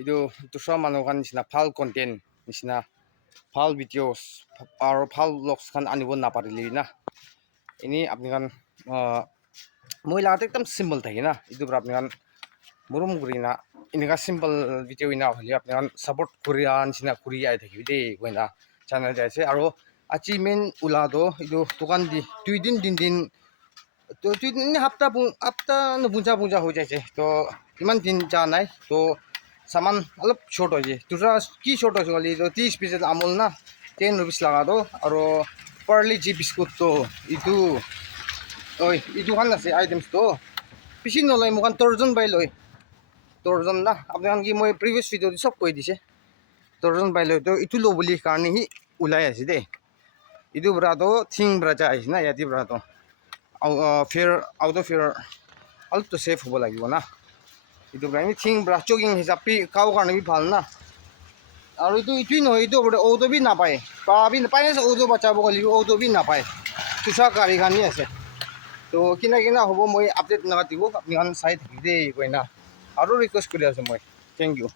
itu dusra manu kan nisna phal content nisna phal videos or phal vlogs kan anibo naparili na ini apni kan moi lagate ekdam simple thaki na itu bra apni kan murum guri na ini ka simple video ina holi apni kan support korea nisna korea ai thaki de koina channel jaise aro achi main ula do itu dukan di 2 din তো 2 দিন hafta no bunja ho jaise to iman din ja nai to saman alop short hoye tura ki short hoye goli to 30 piece amul na 10 rupees laga do aro Parle G biscuit to itu oi itu kan ase items to pisin no loi mukan torjon bai loi torjon na apni kan ki moi previous video di sob koi dise torjon bai loi to itu lo boli karni hi ulai ase de itu bra to thing bra ja ase na yati bra to fear out of fear all to save hobo lagibo na itu bra ni thing bra jogging hisabi kau karni bi bhal na aro itu no itu bra auto bi na pae pa bi na pae auto bacha bo goli auto bi na pae tusa gari gani ase to kina hobo moi update na dibo apni kan sai thaki de koina aro request kori ase moi thank you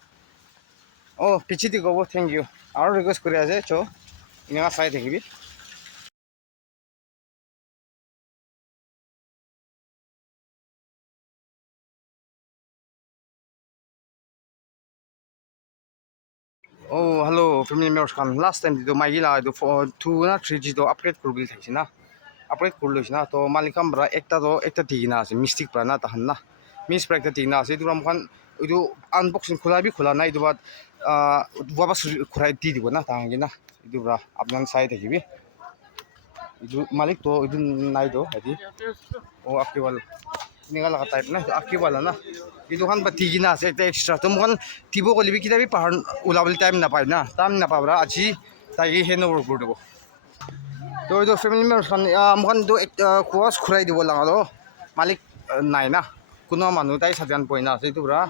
pichiti gobo thank you aro request kori ase cho ina sai thaki bi hello family members kan last time to my gila do 2 na 3G to upgrade kurbil thaisi na upgrade kurlois na to malikam bra ekta tigina ase mystic bra na tahan na miss bra ekta tigina ase duram kan itu unboxing khula bi khula na itu bat wabas khurai di dibo na tangina itu bra apnan sai thakibi itu malik to itu nai do adi akki wal ningal ka type na akki wala na itu kan ba tigina ase ekta extra to mukan tibo ko libi kitabi pahar ulabali time na pai na tam na pabra achi tagi handover kor debo to itu family members kan mukan do kuas khurai dibo langa do malik nai na kuno manu tai sadyan poina ase itu bra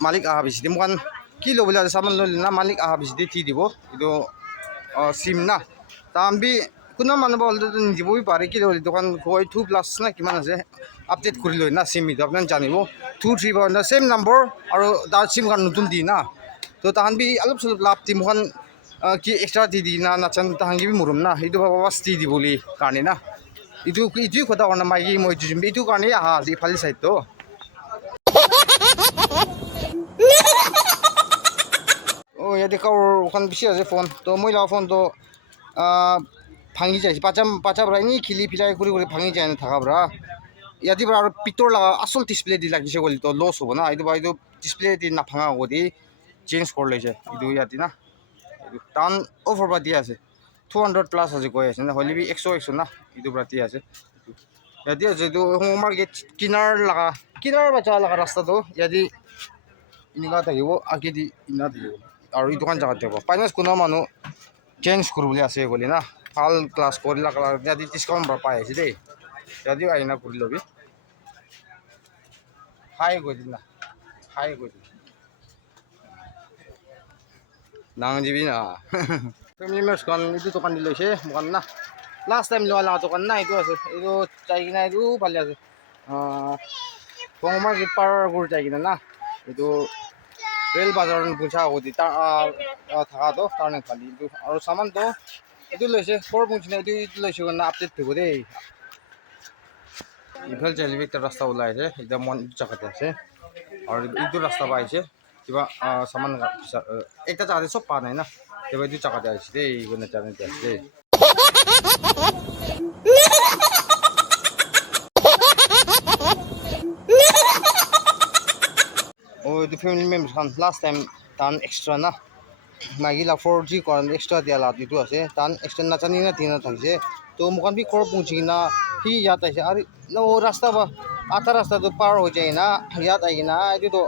malik aha bisidi mukan kilo bola saman lo na malik aha bisidi ti dibo itu sim na tambi kuno manu bol do dibo bi pare ki dokan koi 2 plus na kiman ase update kuri loi na sim itu apnan janibo 2 3 ba na same number aro da sim kan nutun di na to tahan bi alup sulap lap ti mukan ki extra di na chan tahan gi bi murum na itu ba was ti di boli karni na itu khota ona mai gi moi jumbi itu karni aha di phali side to yadi kau kan bisi ase phone to moi la phone to phangi jai pacha bra ni khili philai kuri phangi jai na thaka bra yadi bra pitor la asol display di lagise goli to loss hobo na itu display di na phanga godi change kor leise itu yadi na itu tan offer ba dia ase 200 plus ase koi ase na holi bi 100 na itu bra dia ase yadi ase to home market kinar bacha laga rasta to yadi inika thakibo akidi ina thakibo aro itu kan jaga thebo finance kuno manu change kurubuli ase goli na phal class korila kala yadi discount ba pai ase de yadi aina kuri lobi hai godina nang jibi na family members kan itu to kan diloise mukan na last time lo ala to kan na itu ase itu chai gina itu bali ase pongmar ki par gur chai gina na itu rail बाजार पुछा होती थका तो तारने खाली और सामान तो itu loise for punchine itu loise na update thebo de ifal jali ekta rasta ulai ase ida mon jagate ase aur itu rasta bai ase kiba saman ekta jagate sob pa nai na teba itu jagate ase de igona jane ase itu family members kan last time tan extra na magi la 4G kon extra dia la itu ase tan extra na chani na tina thaise to mukan bi kor punchi na hi yat ase ari no rasta ba atha rasta to par ho jai na yat ai na itu to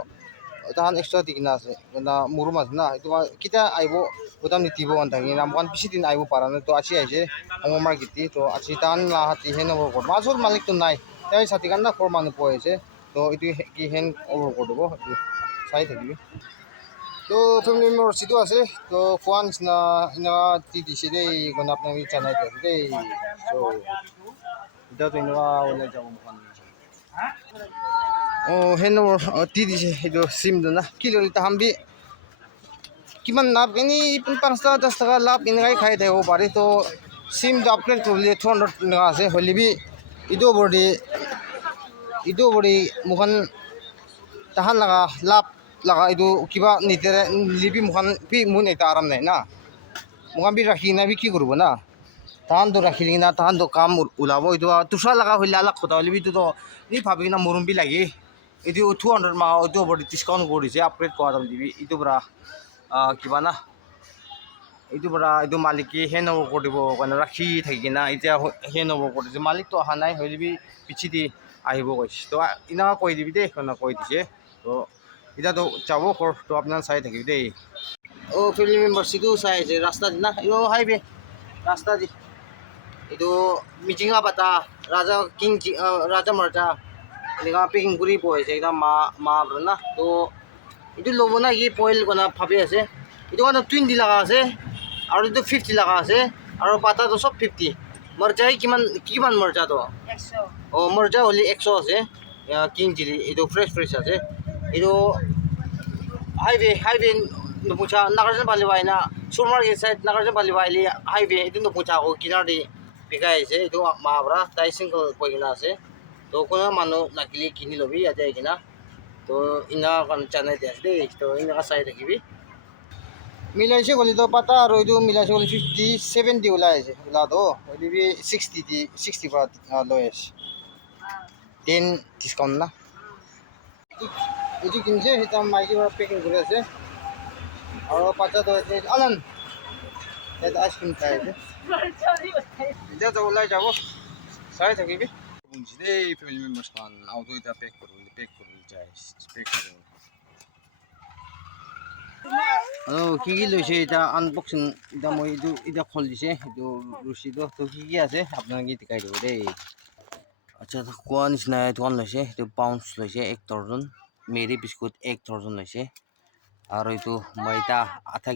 tan extra dikna ase na murumas na itu kita aibo utam ni tibo an thagi na mukan bisi din aibo parana to achi aise amo market ti to achi tan la hati hen over kor masol malik to nai tai sati kan na kor manu poise to itu ki hen over kor dobo sai thagi to family members itu ase to kwans na ina ti diside gona apna ni channel de so ida to ina wala jabo mukan হেন T দিছে সেইটো চিমটো না কি ল'লি তাহাঁতি কিমান লাভ এনেই 5 টকা 10 টকা লাভ এনেকৈ খাই থাকিব পাৰি তো চিমটো আপগ্ৰেড কৰিলে 200 টকা আছে হ'লেবি ইটো ওপৰি মোখান তাহান লগা লাভ লগা এইটো কিবা নিতেৰে লিপি মোখান বি মোন এটা আৰাম নাই না মোখান বি ৰাখি কিনে বি কি কৰিব না তাহাঁতো ৰাখি কিনে তাহাঁতো কাম ওলাব এইটো তুষাৰ লগা হ'লে অলপ কথা হ'লে এইটোতো এই ভাবি কিনে মৰম বি লাগে এইটো 200 মাহ এইটো ওপৰত ডিছকাউণ্ট কৰি দিছে আপগ্ৰেড কৰা দাম দিবি এইটোৰ পৰা কিবা না এইটোৰ পৰা এইটো মালিকে হেণ্ড অভাৰ কৰি দিব কাৰণে ৰাখি থাকি কিনে এতিয়া হেণ্ড অভাৰ কৰি দিছে মালিকটো অহা নাই হ'লেবি পিছি দি আহিব কৈছে তো এনেকুৱা কৈ দিবি দেই কৈ দিছে তো এতিয়াতো যাব তো আপোনাৰ চাই থাকিবি দেই ফেমিলি মেম্বাৰছিটো চাই আছে ৰাস্তা দি না এইটো হাইৱে ৰাস্তা দি এইটো মিচিঙা পাতা ৰাজা মাৰ্জা এনেকুৱা পেকিং কৰি পঢ়িছে একদম মা না তো এইটো ল'ব না কি পইল কোনা ভাবি আছে এইটো কাৰণে 20 লগা আছে আৰু এইটো 50 লগা আছে আৰু পাতাটো চব 50 মৰ্জাই কিমান মৰ্জাটো 100 মৰ্জা হ'লে 100 আছে কিং চিলি এইটো ফ্ৰেছ আছে এইটো হাইৱে নুপুছা নাগাৰ্জুন বালিবাই না সুৰমাৰ্কেট চাইড নাগাৰ্জুন বালিবাই হাইৱে এইটো নুপুছা আকৌ কিনাৰ দি বিকাই আহিছে এইটো মাহৰা তাই চিংগল কৈ কিনা আছে তো কোনো মানুহ লাগিলে কিনি ল'বি ইয়াতে আহি কিনা তো এনেকুৱা কাৰণে জানাই দিয়া আছে দেই তো এনেকুৱা চাই থাকিবি মিলাইছে গ'লেতো পাতা আৰু এইটো মিলাইছে গ'লে 57 ওলাই আছে ওলাটো হ'লেবি 60 পৰা লৈ আছে 10 ডিছকাউণ্ট না এইটো কিনিছে সেইটো মাইকী পেকিং কৰি আছে আৰু পাতাটো আনন্দ ইয়াতে আইচক্ৰীম খাই আছে এতিয়াতো ওলাই যাব চাই থাকিবি বুজিছে দেই ফেমিলি মেম্বাৰ্ছখন আউটো এতিয়া পেক কৰিবলৈ যায় কি লৈছে এতিয়া আনবক্সিং এতিয়া মই এইটো এতিয়া খুলি দিছে এইটো ৰছীটো তো কি আছে আপোনালোকে দেখাই দিব দেই আচ্ছা কোৱা নিচিনা দোকান লৈছে এইটো পাউঞ্চ লৈছে 1 দৰ্জন মেৰি বিস্কুট 1 দৰ্জন লৈছে আৰু এইটো ময়দা আধা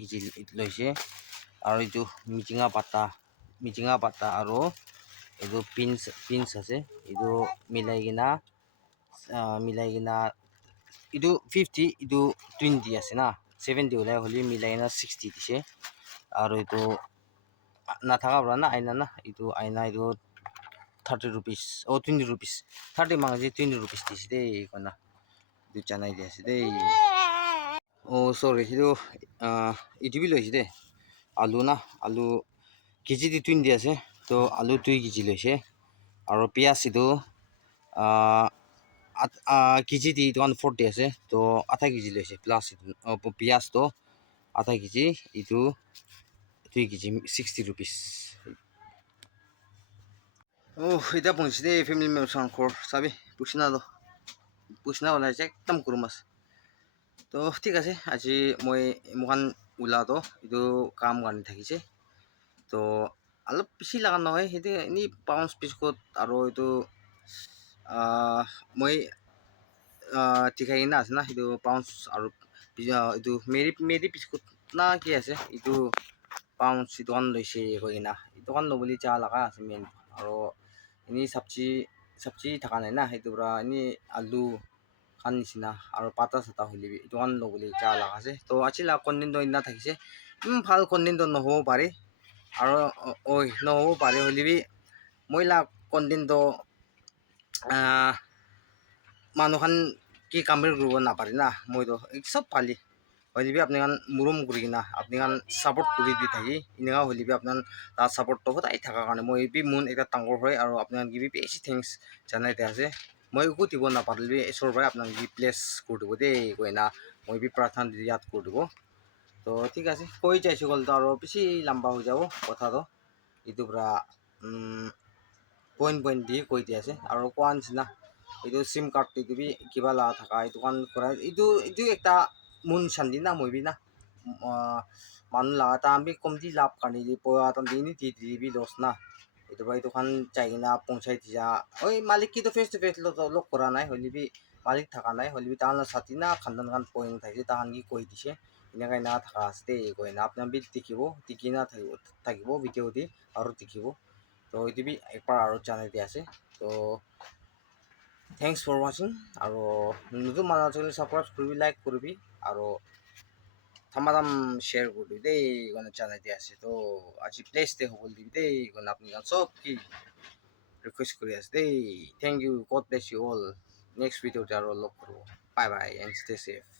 কেজি লৈছে আৰু এইটো মিচিঙা পাতা আৰু এইটো পিন্স আছে এইটো মিলাই কিনা এইটো 50 এইটো 20 আছে না 70 ওলাই হ'লে মিলাই কিনা 60 দিছে আৰু এইটো নাথাকা পৰা না এইটো আইনা এইটো 30 rupees 20 rupees 30 মাংজি 20 rupees দিছে দেই কনা এইটো জানাই দি আছে দেই চৰি সেইটো ইটো বি লৈছে দেই আলু কেজি দি 20 আছে তো আলু 2 কেজি লৈছে আৰু পিঁয়াজ এইটো কেজি দি 140 আছে তো আধা কেজি লৈছে প্লাছ পিঁয়াজটো আধা কেজি এইটো 2 কেজি 60 rupees এতিয়া পहुঁচিছে দেই ফেমিলি মেম্বাৰ্ছৰ ঘৰ চাবি পুচিনা ওলাইছে একদম সৰু মাছ তো ঠিক আছে আজি মই মোখান ওলাটো এইটো কাম কাৰণে থাকিছে তো অলপ বেছি লগা নহয় সেইটো এনেই পাউঞ্চ বিস্কুট আৰু এইটো মই টিকাই কিনে আছে না সেইটো পাউঞ্চ আৰু এইটো মেৰি বিস্কুট না কি আছে এইটো পাউঞ্চ দোকান লৈছে কৈ কিনা দোকান ল'বলৈ যা লগা আছে মেইন আৰু এনেই চব্জি থকা নাই না সেইটোৰ পৰা এনেই আলু খান নিচিনা আৰু পাতা চাতা হ'লেবি দোকান ল'বলৈ যা লগা আছে তো আজি কণ্টেণ্টটো ইনা থাকিছে ভাল কণ্টেণ্টটো নহ'ব পাৰে আৰু নহ'ব পাৰে হ'লেবি মই কণ্টেণ্টটো মানুহখান কি কামেই কৰিব নাপাৰে না মইতো চব পালি হ'লেবি আপোনালোকে মৰম কৰি কিনা আপোনালোকে ছাপোৰ্ট কৰি দি থাকি এনেকুৱা হ'লেবি আপোনাৰ তাৰ ছাপোৰ্টটো সদায় থকাৰ কাৰণে মই বি মোন এটা ডাঙৰ হয় আৰু আপোনালোকে বি বেছি থেংকছ জানাই দিয়া আছে মই একো দিব নাপাৰিলে ঈশ্বৰৰ পৰাই আপোনালোকে প্লেছ কৰি দিব দেই কৈ না মই বি প্ৰাৰ্থনা দি ইয়াত কৰি দিব তো ঠিক আছে কৈ যাইছোঁ গ'লতো আৰু বেছি লম্বা হৈ যাব কথাটো এইটোৰ পৰা পইণ্ট দি কৈ দি আছে আৰু কোৱা নিচিনা এইটো চিম কাৰ্ডটো দিবি কিবা লগা থকা এইটো কাণ কৰা এইটো এটা মোন চান্দি না মই বি না মানুহ লগা এটা আমি কমতি লাভ কাৰণে পোৱা তান্তি দি দিবি লছ না এইটো পৰা এইটোখান যাই কিনা পঞ্চায়ত দিয়া মালিক কিন্তু ফেচ টু ফেচ লগ কৰা নাই হ'লেবি মালিক থকা নাই হ'লেবি তাহাঁতৰ ছাতি না খান্দান পইণ্ট থাকিছে তাহাঁন কি কৈ দিছে এনেকুৱা থকা আছে দেই কৈ না আপোনাৰ বি দেখিব টিকি না থাকিব ভিডিঅ' দি আৰু দেখিব তো এইটো বি একবাৰ আৰু জানাই দিয়া আছে তো থেংকস ফৰ ৱাচিং আৰু নতুন মানুহ আছে ছাবস্ক্ৰাইব কৰিবি লাইক কৰিবি আৰু থামাথাম শ্বেয়াৰ কৰিবি দেই মানে চেনেলটি আছে তো আজি প্লেচতে হ'ব দিবি দেই মানে আপুনি চব কি ৰিকুৱেষ্ট কৰি আছে দেই thank you God bless you all next ভিডিঅ'তে আৰু লগ কৰোঁ bye bye and stay safe